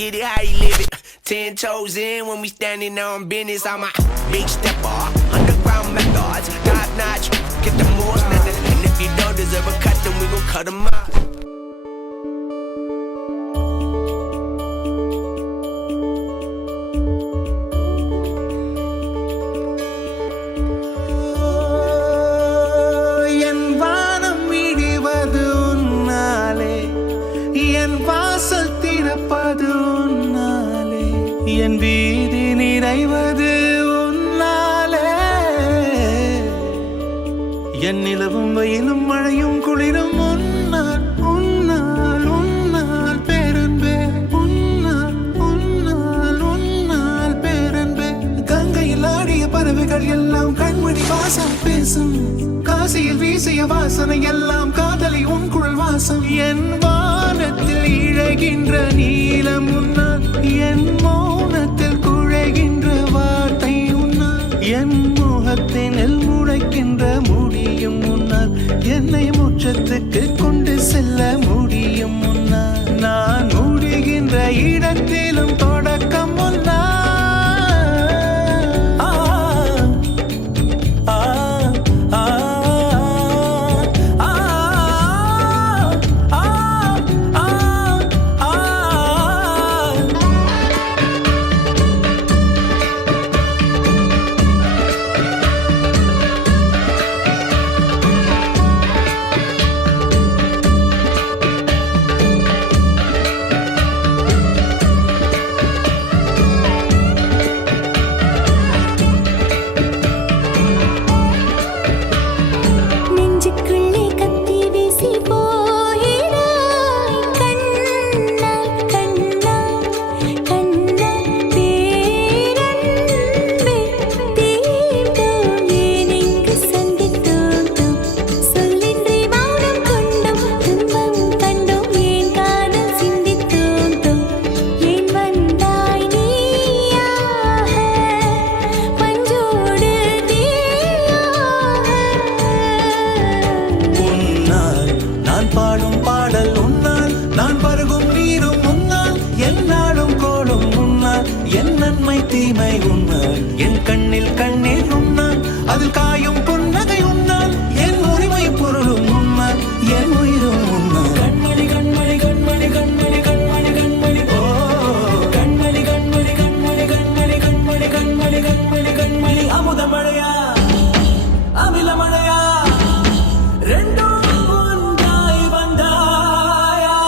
get it how you live it. 10 toes in when we standing on business. I'm a big stepper, underground methods, top notch. Get the most nothing. And if you don't deserve a cut, then we gon' cut them out. என் வீதி நிறைவது உன்னாலே என் நிலவும் வெயிலும் மழையும் குளிரும் உன்னால் உன்னால் உன்னால் பேரன்பே உன்னால் உன்னால் உன்னால் பேரன்பே கங்கையில் ஆடிய பறவைகள் எல்லாம் கண்மணி வாசம் பேசும் காசியில் வீசிய வாசனை எல்லாம் காதலி உன் குழல் வாசம் என் வானத்தில் இழகின்ற நீலம் உன்னால் என் மௌனத்தில் குழைகின்ற வார்த்தை உன்னால் என் முகத்தினில் முளைக்கின்ற முடியும் முன்னால் என்னை முற்றத்துக்கு கொண்டு செல்ல முடியும் முன்னால் நான் முடிகின்ற இடத்திலும் தொடக்கம் முன்னால் தீமை உன்னால் என் கண்ணில் கண்ணீர் உன்னால் அதில் காயும் புன்னகை உன்னால் என் உரிமை பொருளும் உன்னால் என் உயிரும் உன்னால் கண்மணி கண்மணி கண்மணி கண்மணி கண்மணி கண்மணி ஓ கண்மணி கண்மணி கண்மணி கண்மணி கண்மணி கண்மணி கண்மணி கண்மணி அமுத மழையா அமில மழையா ரெண்டும் ஒன்றாய் வந்தாயா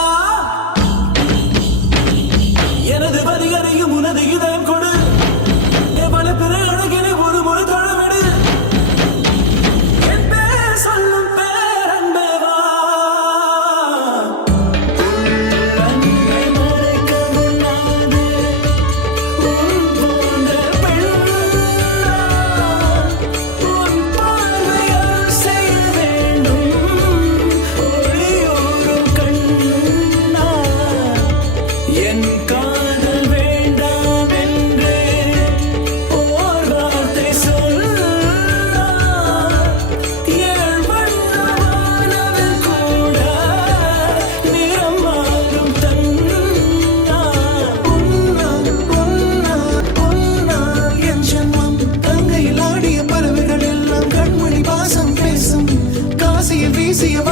எனது வரிகரையும் உனது இதயம் கொடு see you.